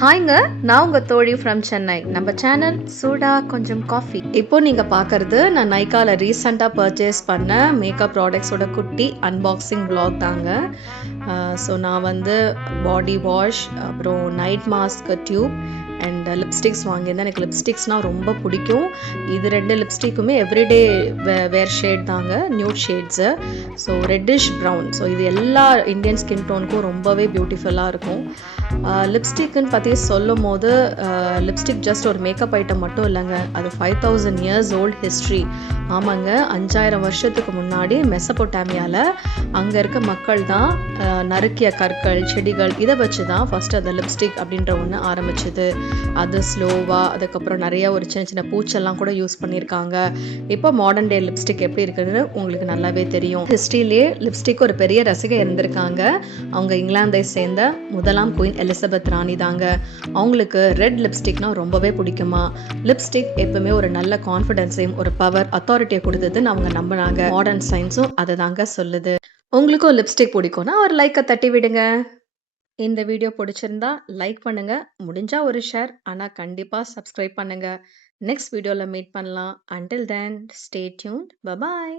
ஹாய்ங்க, நான் உங்க தோழி ஃப்ரம் சென்னை. நம்ம சேனல் சூடா கொஞ்சம் காஃபி. இப்போ நீங்க பார்க்கறது நான் நைக்கால ரீசெண்டா பர்ச்சேஸ் பண்ண மேக்கப் ப்ராடக்ட்ஸோட குட்டி அன்பாக்சிங் vlog தாங்க. ஸோ நான் வந்து பாடி வாஷ், அப்புறம் night mask tube and lipsticks வாங்கியிருந்தேன். எனக்கு லிப்ஸ்டிக்ஸ்னால் ரொம்ப பிடிக்கும். இது 2 லிப்ஸ்டிக்குமே எவ்ரிடே வேர் ஷேட் தாங்க, nude shades. So reddish brown. So இது எல்லா இந்தியன் ஸ்கின் டோனுக்கும் ரொம்பவே பியூட்டிஃபுல்லாக இருக்கும். லிப்ஸ்டிக்குன்னு பற்றி சொல்லும் போது லிப்ஸ்டிக் ஜஸ்ட் ஒரு மேக்கப் ஐட்டம் மட்டும் இல்லைங்க, அது 5000 இயர்ஸ் ஓல்ட் ஹிஸ்ட்ரி. ஆமாங்க, 5000 வருஷத்துக்கு முன்னாடி மெசபொட்டாமியாவில் அங்கே இருக்க மக்கள் தான் நறுக்கிய கற்கள், செடிகள் இதை வச்சு தான் ஃபஸ்ட்டு அந்த லிப்ஸ்டிக் அப்படின்ற ஒன்று ஆரம்பிச்சுது. அது ஸ்லோவாக அதுக்கப்புறம் நிறைய ஒரு சின்ன சின்ன பூச்செல்லாம் கூட யூஸ் பண்ணியிருக்காங்க. இப்போ மாடர்ன் டே லிப்ஸ்டிக் எப்படி இருக்குன்னு உங்களுக்கு நல்லாவே தெரியும். ஹிஸ்ட்ரியிலே லிப்ஸ்டிக் ஒரு பெரிய ரசிகை இருந்திருக்காங்க. அவங்க இங்கிலாந்தை சேர்ந்த முதலாம் குயின் எலிசபெத் ராணி தாங்க. அவங்களுக்கு ரெட் லிப்ஸ்டிக்னா ரொம்பவே பிடிக்குமா. லிப்ஸ்டிக் எப்பவுமே ஒரு நல்ல கான்ஃபிடென்ஸையும் ஒரு பவர் அத்தாரிட்டியை கொடுத்ததுன்னு அவங்க நம்பினாங்க. மாடர்ன் சயின்ஸும் அதை தாங்க சொல்லுது. உங்களுக்கும் லிப்ஸ்டிக் பிடிக்கும்னா ஒரு லைக்கை தட்டி விடுங்க. இந்த வீடியோ பிடிச்சிருந்தா லைக் பண்ணுங்க, முடிஞ்சா ஒரு ஷேர், ஆனால் கண்டிப்பாக சப்ஸ்கிரைப் பண்ணுங்க. நெக்ஸ்ட் வீடியோவில் மீட் பண்ணலாம். Until then stay tuned. Bye bye.